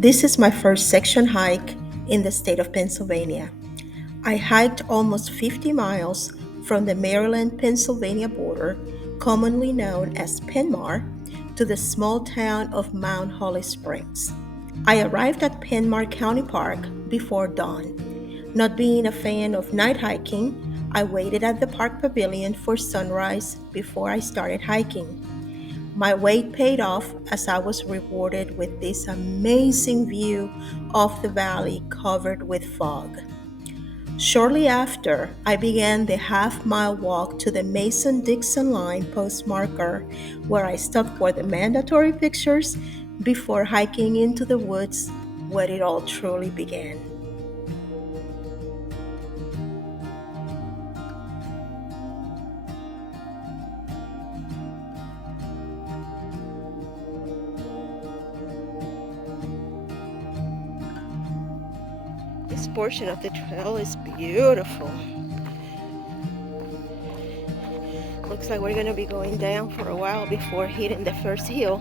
This is my first section hike in the state of Pennsylvania. I hiked almost 50 miles from the Maryland-Pennsylvania border, commonly known as PenMar, to the small town of Mount Holly Springs. I arrived at PenMar County Park before dawn. Not being a fan of night hiking, I waited at the park pavilion for sunrise before I started hiking. My wait paid off as I was rewarded with this amazing view of the valley covered with fog. Shortly after, I began the half-mile walk to the Mason-Dixon line post marker, where I stopped for the mandatory pictures before hiking into the woods where it all truly began. This portion of the trail is beautiful. Looks like we're going to be going down for a while before hitting the first hill.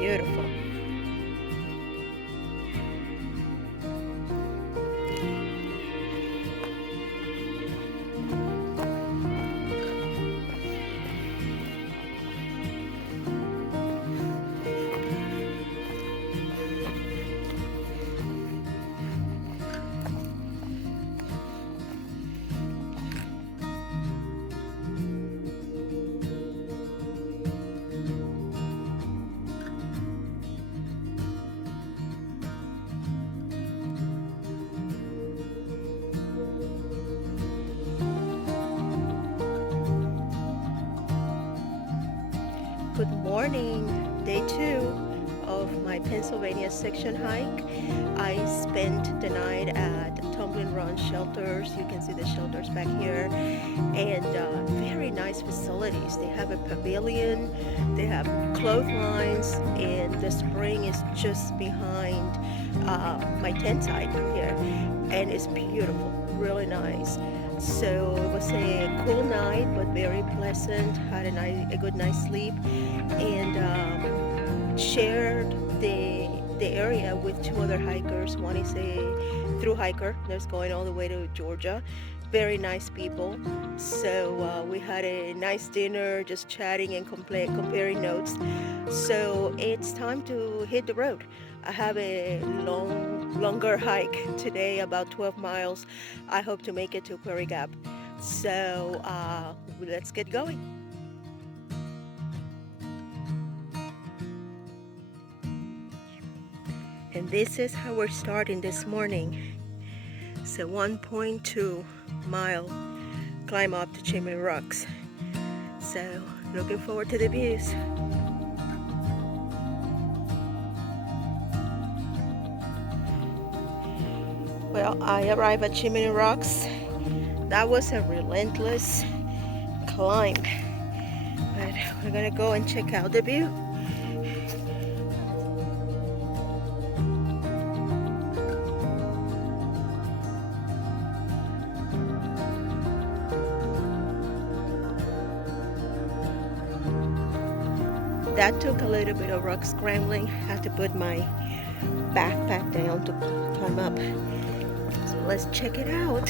Beautiful. Good morning, day 2 of my Pennsylvania section hike. I spent the night at Tumbling Run shelters. You can see the shelters back here, and very nice facilities. They have a pavilion, they have clotheslines, and the spring is just behind my tent site here, and it's beautiful, really nice. So it was a cool night, but very pleasant. Had a good night's sleep, and shared the area with 2 other hikers. One is a through hiker that's going all the way to Georgia. Very nice people. So we had a nice dinner, just chatting and comparing notes. So it's time to hit the road. I have a longer hike today, about 12 miles. I hope to make it to Quarry Gap. So let's get going. And this is how we're starting this morning. It's a 1.2 mile climb up to Chimney Rocks. So looking forward to the views. Well, I arrived at Chimney Rocks. That was a relentless climb, but we're gonna go and check out the view. That took a little bit of rock scrambling. Had to put my backpack down to climb up. So let's check it out.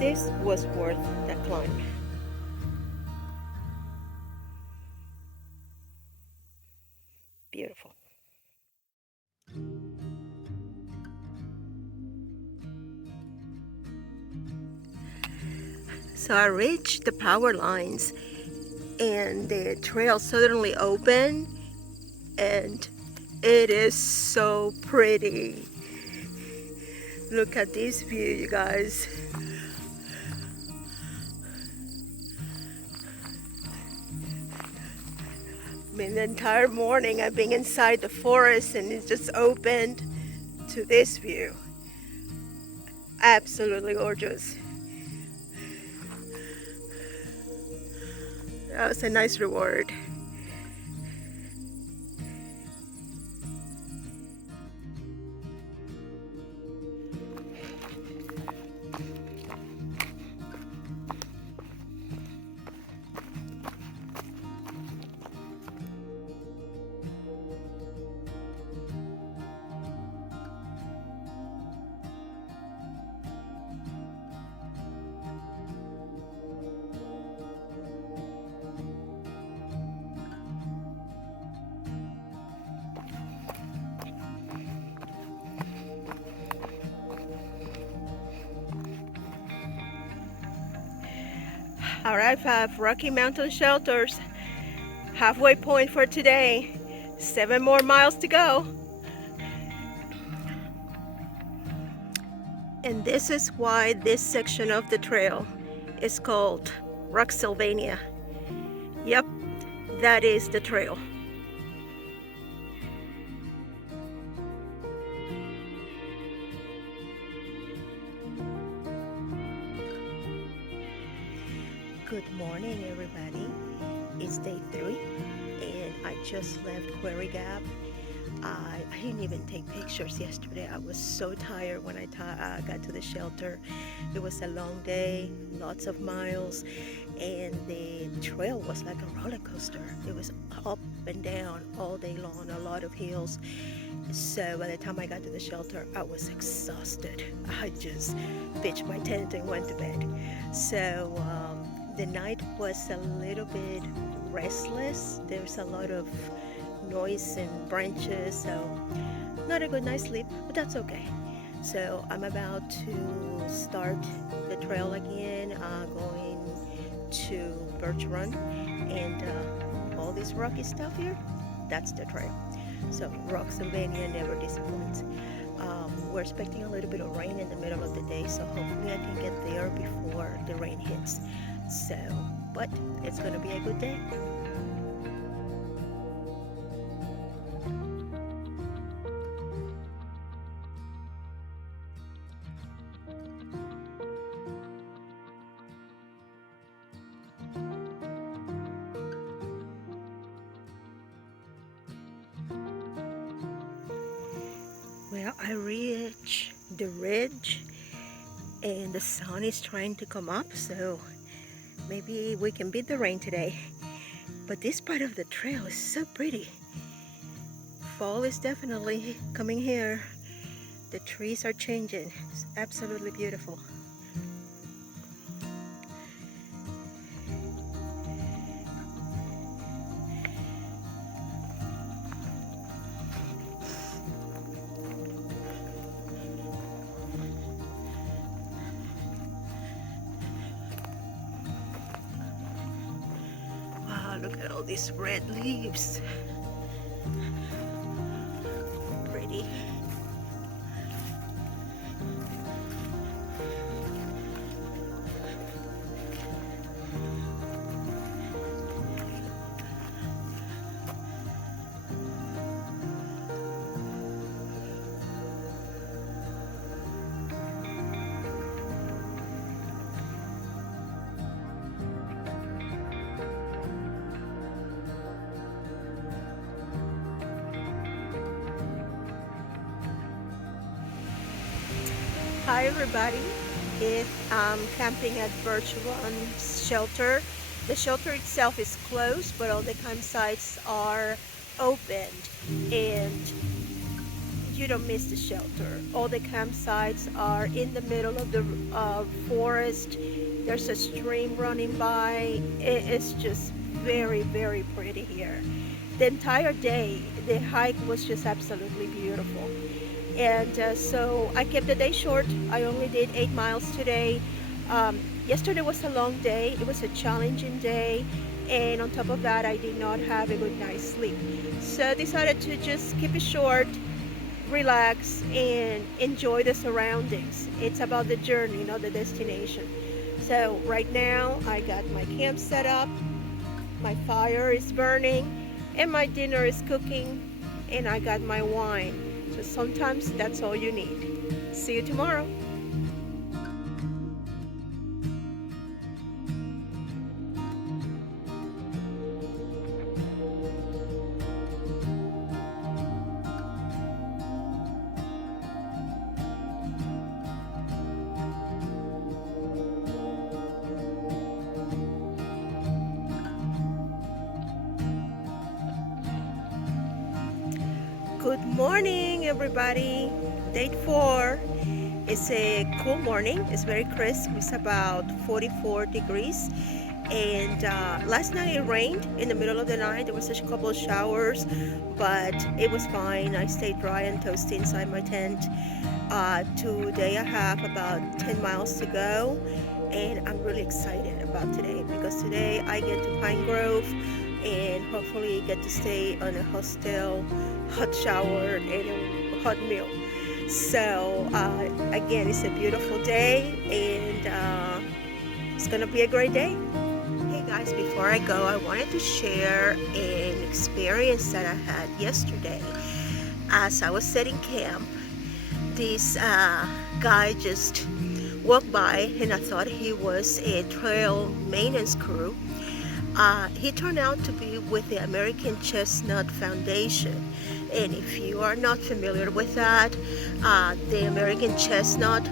This was worth the climb. Beautiful. So I reached the power lines and the trail suddenly opened, and it is so pretty. Look at this view, you guys. I mean, the entire morning I've been inside the forest and it's just opened to this view. Absolutely gorgeous. That was a nice reward. Alright, Five Rocky Mountain Shelters. Halfway point for today. 7 more miles to go. And this is why this section of the trail is called Rocksylvania. Yep, that is the trail. Good morning, everybody. It's day 3 and I just left Quarry Gap. I didn't even take pictures yesterday. I was so tired when I got to the shelter. It was a long day, lots of miles, and the trail was like a roller coaster. It was up and down all day long, a lot of hills. So by the time I got to the shelter, I was exhausted. I just pitched my tent and went to bed. So the night was a little bit restless. There's a lot of noise and branches, so not a good night's sleep, but that's okay. So I'm about to start the trail again, going to Birch Run, and all this rocky stuff here, that's the trail. So Rocksylvania never disappoints. We're expecting a little bit of rain in the middle of the day, so hopefully I can get there before the rain hits. So, but it's gonna be a good day. Well, I reached the ridge and the sun is trying to come up, so maybe we can beat the rain today. But this part of the trail is so pretty. Fall is definitely coming here. The trees are changing. It's absolutely beautiful. Look at all these red leaves. Pretty. Hi everybody, I'm camping at Birch Run shelter. The shelter itself is closed, but all the campsites are opened and you don't miss the shelter. All the campsites are in the middle of the forest. There's a stream running by. It's just very, very pretty here. The entire day, the hike was just absolutely beautiful. And so I kept the day short. I only did 8 miles today. Yesterday was a long day. It was a challenging day. And on top of that, I did not have a good night's sleep. So I decided to just keep it short, relax, and enjoy the surroundings. It's about the journey, not the destination. So right now, I got my camp set up. My fire is burning. and my dinner is cooking, and I got my wine. So sometimes that's all you need. See you tomorrow. Good morning, everybody. Day 4. It's a cool morning. It's very crisp. It's about 44 degrees. And last night it rained in the middle of the night. There was such a couple of showers, but it was fine. I stayed dry and toasty inside my tent. Today I have about 10 miles to go, and I'm really excited about today because today I get to Pine Grove and hopefully get to stay on a hostel, hot shower, and a hot meal. So again, it's a beautiful day, and it's gonna be a great day. Hey guys, before I go, I wanted to share an experience that I had yesterday. As I was setting camp, this guy just walked by, and I thought he was a trail maintenance crew. He turned out to be with the American Chestnut Foundation. And if you are not familiar with that, the American chestnut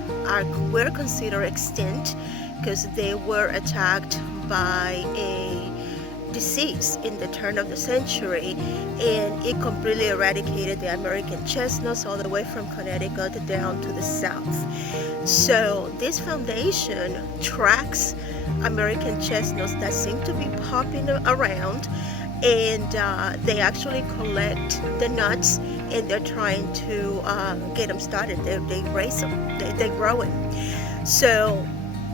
were considered extinct because they were attacked by a disease in the turn of the century, and it completely eradicated the American chestnuts all the way from Connecticut down to the south. So this foundation tracks American chestnuts that seem to be popping around, and they actually collect the nuts, and they're trying to get them started. They raise them, they grow them. So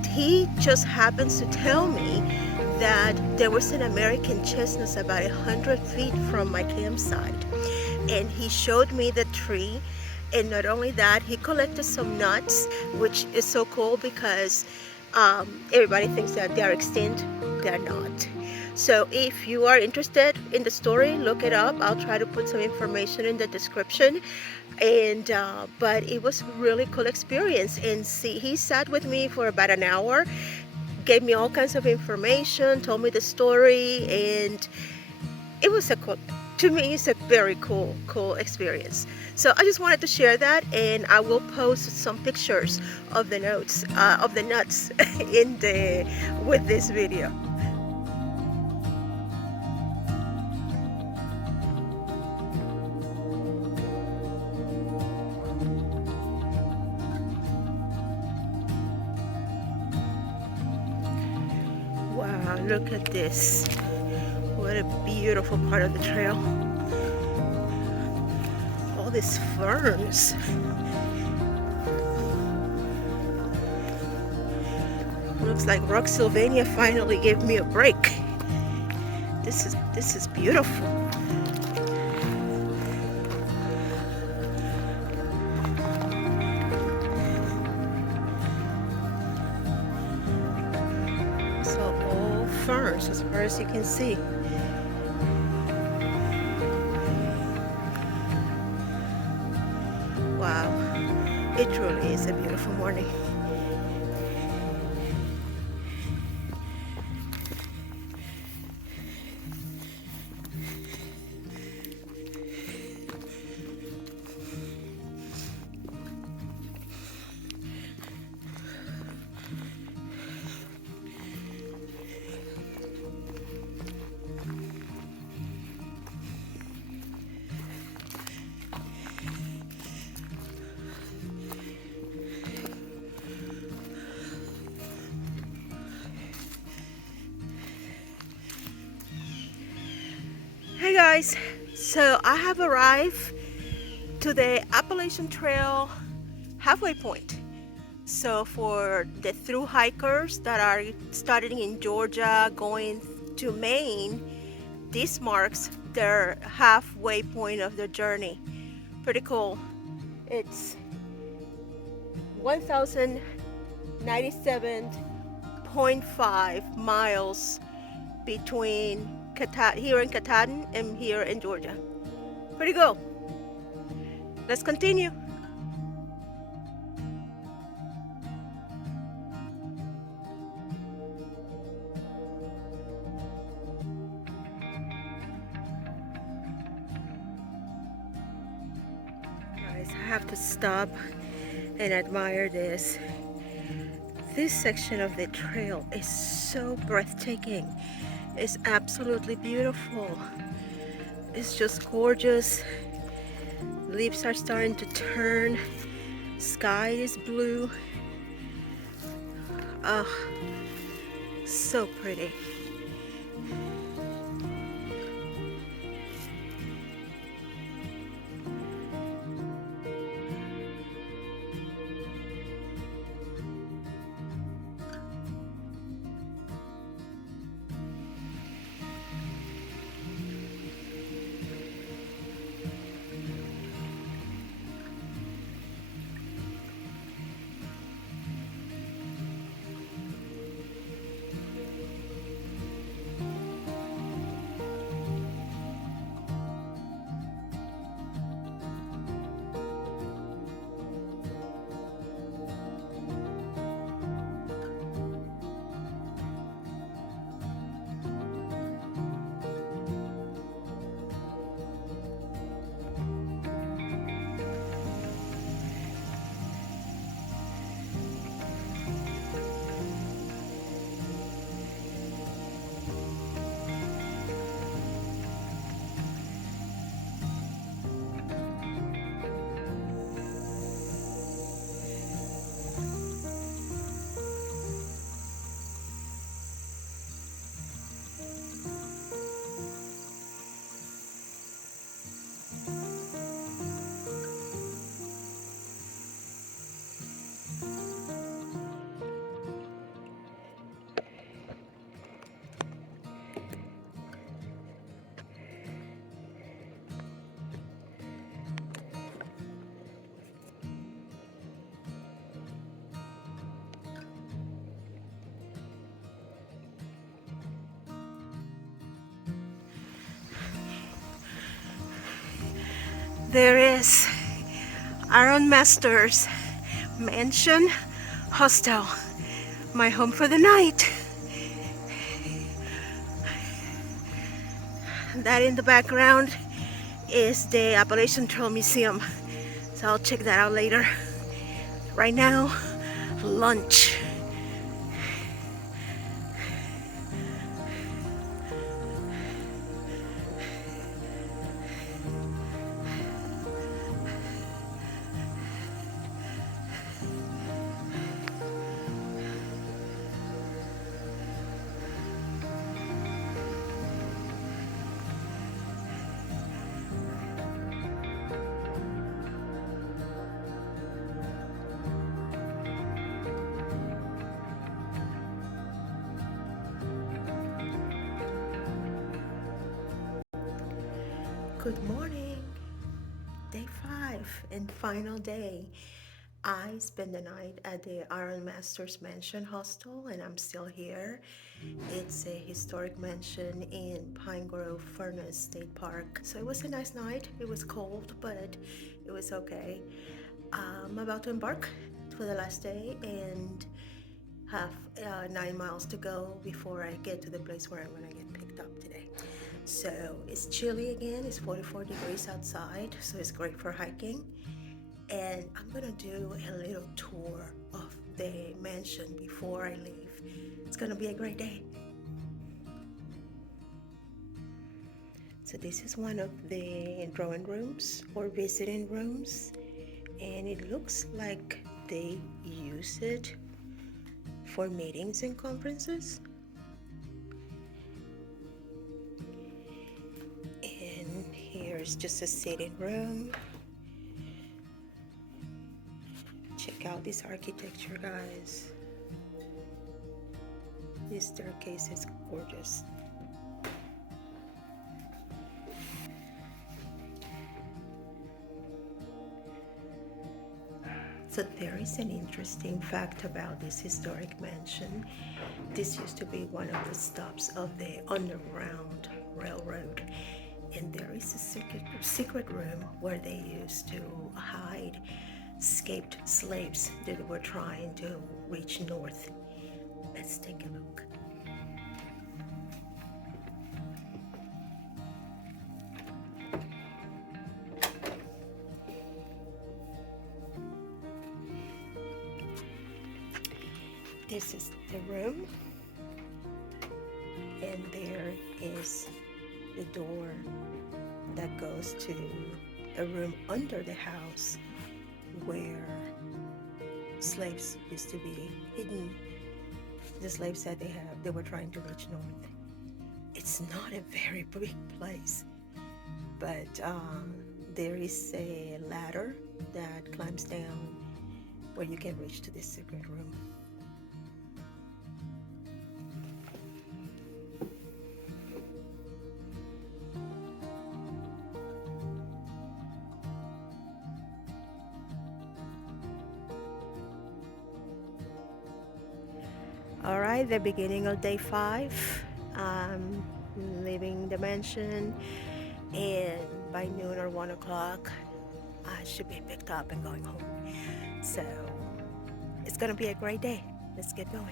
he just happens to tell me that there was an American chestnut about 100 feet from my campsite, and he showed me the tree. And not only that, he collected some nuts, which is so cool because everybody thinks that they are extinct. They're not. So if you are interested in the story, look it up. I'll try to put some information in the description. And but it was a really cool experience. And see, he sat with me for about an hour, gave me all kinds of information, told me the story, and it was to me, it's a very cool experience. So I just wanted to share that, and I will post some pictures of the nuts with this video. Wow, look at this. What a beautiful part of the trail. All these ferns. Looks like Rock Sylvania finally gave me a break. This is beautiful. So all ferns as far as you can see. Wow, it truly is a beautiful morning. Hey guys, so I have arrived to the Appalachian Trail halfway point. So for the through hikers that are starting in Georgia going to Maine, this marks their halfway point of their journey. Pretty cool. It's 1,097.5 miles between here in Katahdin and here in Georgia. Pretty cool. Let's continue. Guys, I have to stop and admire this. This section of the trail is so breathtaking. It's absolutely beautiful. It's just gorgeous. Leaves are starting to turn. Sky is blue. Oh, so pretty. There is Iron Master's Mansion Hostel, my home for the night. That in the background is the Appalachian Trail Museum, so I'll check that out later. Right now, lunch. Good morning. Day 5 and final day. I spent the night at the Iron Master's Mansion Hostel and I'm still here. It's a historic mansion in Pine Grove Furnace State Park. So it was a nice night. It was cold, but it was okay. I'm about to embark for the last day and have 9 miles to go before I get to the place where I'm gonna get picked up today. So it's chilly again, it's 44 degrees outside, so it's great for hiking. And I'm gonna do a little tour of the mansion before I leave. It's gonna be a great day. So this is one of the drawing rooms or visiting rooms, and it looks like they use it for meetings and conferences. And here's just a sitting room. Check out this architecture, guys. This staircase is gorgeous. So there is an interesting fact about this historic mansion. This used to be one of the stops of the Underground railroad. And there is a secret room where they used to hide escaped slaves that were trying to reach north. Let's take a look. This is the room, and there is the door that goes to a room under the house where slaves used to be hidden. The slaves said they were trying to reach north. It's not a very big place, but there is a ladder that climbs down where you can reach to this secret room. All right, the beginning of day 5. I'm leaving the mansion, and by noon or 1 o'clock, I should be picked up and going home. So it's gonna be a great day. Let's get going.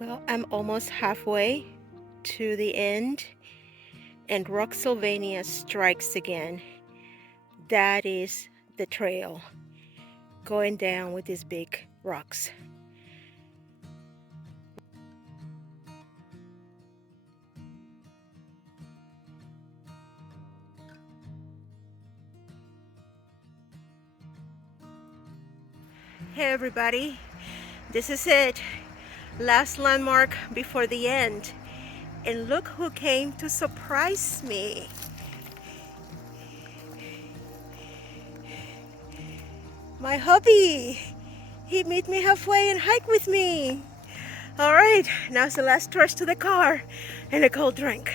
Well, I'm almost halfway to the end, and Rocksylvania strikes again. That is the trail going down with these big rocks. Hey everybody, this is it. Last landmark before the end. And look who came to surprise me. My hubby. He met me halfway and hiked with me. All right, now's the last stretch to the car and a cold drink.